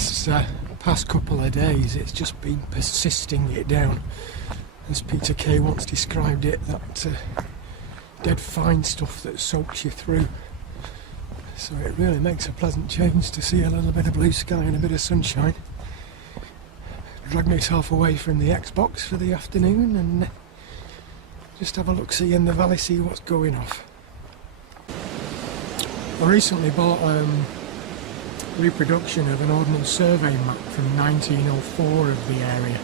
this past couple of days it's just been persisting it down. As Peter Kay once described it, that dead fine stuff that soaks you through. So it really makes a pleasant change to see a little bit of blue sky and a bit of sunshine. Drag myself away from the Xbox for the afternoon and just have a look-see in the valley, see what's going off. I recently bought a reproduction of an Ordnance Survey map from 1904 of the area,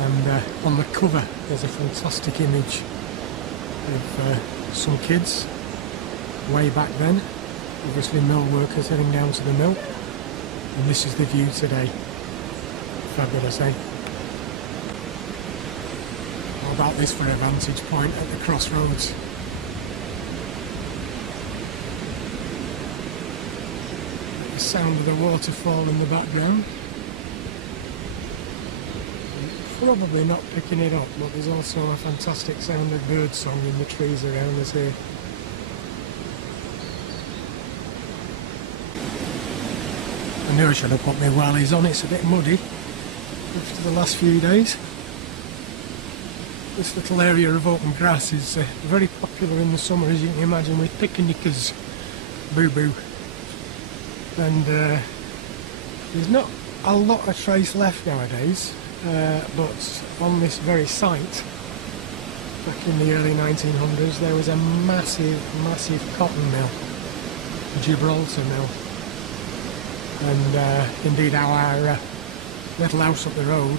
and on the cover there's a fantastic image of some kids way back then, obviously mill workers heading down to the mill, and this is the view today. Fabulous, eh? How about this for a vantage point at the crossroads? The sound of the waterfall in the background. Probably not picking it up, but there's also a fantastic sound of birdsong in the trees around us here. I knew I should have put my wellies on, it's a bit muddy after the last few days. This little area of open grass is very popular in the summer, as you can imagine, with picnickers. Boo-boo. And there's not a lot of trace left nowadays, but on this very site, back in the early 1900s, there was a massive cotton mill, Gibraltar mill. And indeed our little house up the road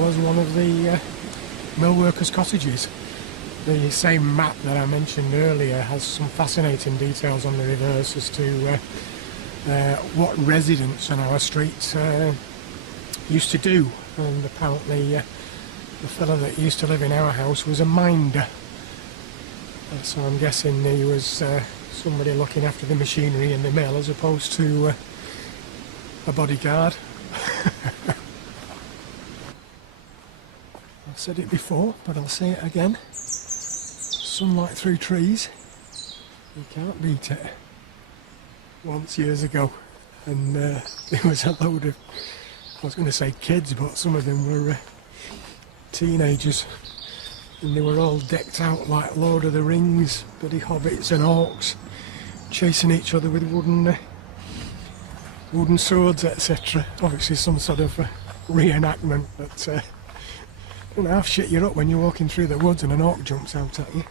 was one of the mill workers' cottages. The same map that I mentioned earlier has some fascinating details on the reverse as to what residents on our streets used to do, and apparently the fellow that used to live in our house was a minder, so I'm guessing he was somebody looking after the machinery in the mill as opposed to a bodyguard. I've said it before, but I'll say it again. Sunlight through trees, you can't beat it. Once years ago, and there was a load of, I was going to say kids, but some of them were teenagers, and they were all decked out like Lord of the Rings, bloody hobbits and orcs, chasing each other with wooden swords, etc. Obviously some sort of reenactment, but half shit you up when you're walking through the woods and an orc jumps out at you.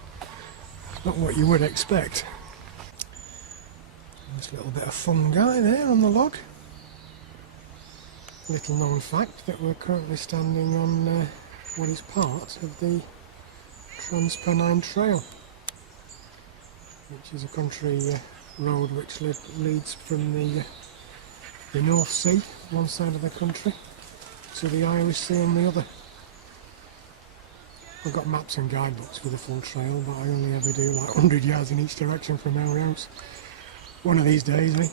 It's not what you would expect. There's a little bit of fungi there on the log. Little known fact that we're currently standing on what is part of the Transpennine Trail, which is a country road which leads from the North Sea, one side of the country, to the Irish Sea on the other. I've got maps and guidebooks for the full trail, but I only ever do like 100 yards in each direction from our house. One of these days, eh?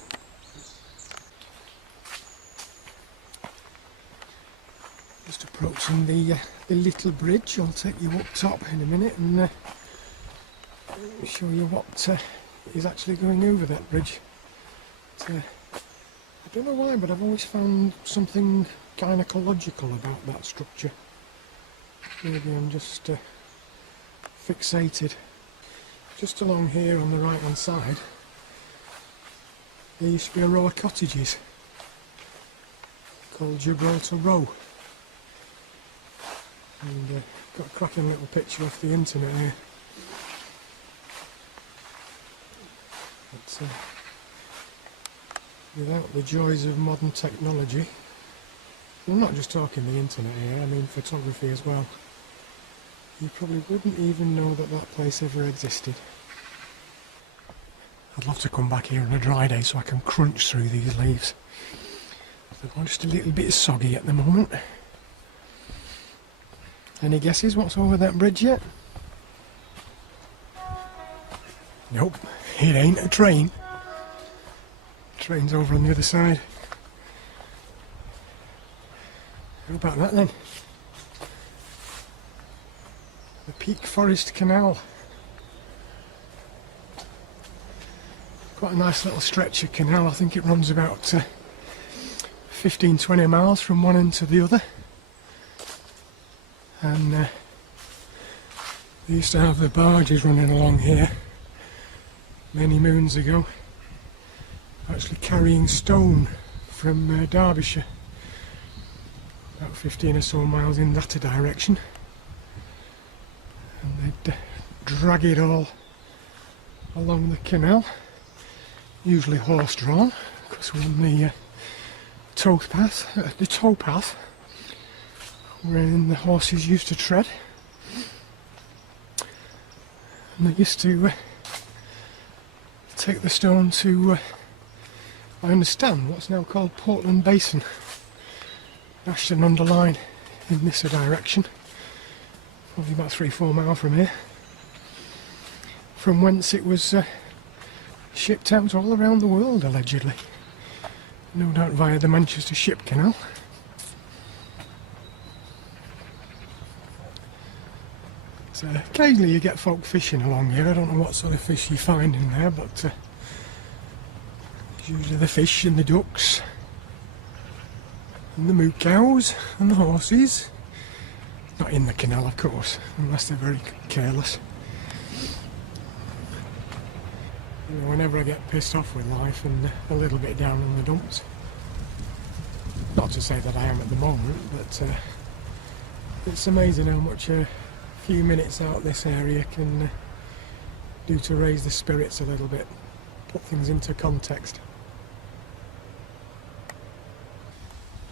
Just approaching the little bridge. I'll take you up top in a minute and show you what is actually going over that bridge. I don't know why, but I've always found something gynecological about that structure. Maybe I'm just fixated. Just along here on the right hand side, there used to be a row of cottages called Gibraltar Row, and got a cracking little picture off the internet here. But without the joys of modern technology, I'm not just talking the internet here, I mean photography as well, you probably wouldn't even know that that place ever existed. I'd love to come back here on a dry day so I can crunch through these leaves. They're just a little bit soggy at the moment. Any guesses what's over that bridge yet? Nope, it ain't a train. Train's over on the other side. How about that then? The Peak Forest Canal. Quite a nice little stretch of canal. I think it runs about 15-20 miles from one end to the other, and they used to have the barges running along here many moons ago, actually carrying stone from Derbyshire, about 15 or so miles in that direction, and they'd drag it all along the canal, usually horse drawn, because we're on the towpath, wherein the horses used to tread, and they used to take the stone to, I understand, what's now called Portland Basin, Ashton-under-Lyne, in this direction, probably about 3-4 miles from here, from whence it was shipped out all around the world, allegedly. No doubt via the Manchester Ship Canal. So occasionally you get folk fishing along here. I don't know what sort of fish you find in there, but it's usually the fish and the ducks and the moo cows and the horses. Not in the canal, of course, unless they're very careless. You know, whenever I get pissed off with life and a little bit down in the dumps, not to say that I am at the moment, but it's amazing how much a few minutes out this area can do to raise the spirits a little bit, put things into context.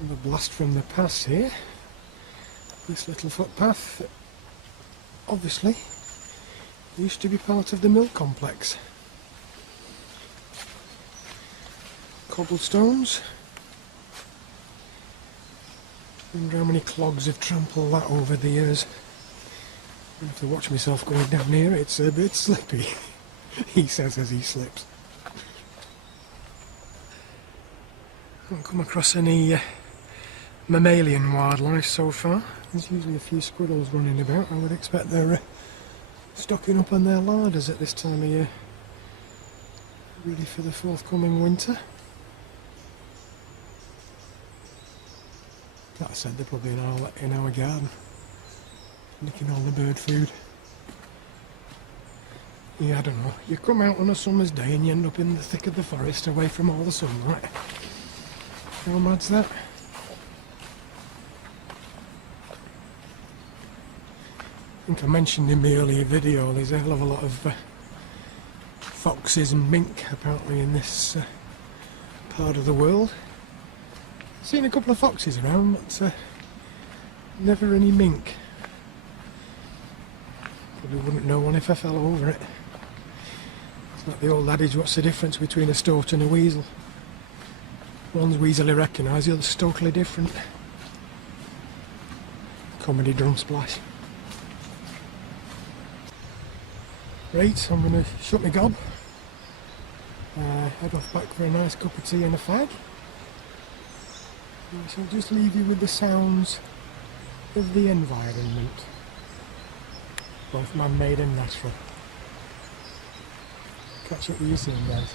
And the blast from the past here, this little footpath, obviously used to be part of the mill complex. Cobblestones. I wonder how many clogs have trampled that over the years. I have to watch myself going down here, it's a bit slippy, he says as he slips. Haven't come across any mammalian wildlife so far. There's usually a few squirrels running about. I would expect they're stocking up on their larders at this time of year, ready for the forthcoming winter. That said, they're probably in our garden, nicking all the bird food. Yeah, I don't know. You come out on a summer's day and you end up in the thick of the forest, away from all the sunlight. How mad's that? I think I mentioned in my earlier video there's a hell of a lot of foxes and mink apparently in this part of the world. Seen a couple of foxes around, but never any mink. Probably wouldn't know one if I fell over it. It's like the old adage, what's the difference between a stoat and a weasel? One's weaselly recognised, the other's totally different. Comedy drum splash. Right, I'm going to shut my gob. Head off back for a nice cup of tea and a fag. I shall just leave you with the sounds of the environment, both man-made and natural. Catch up with you soon, guys.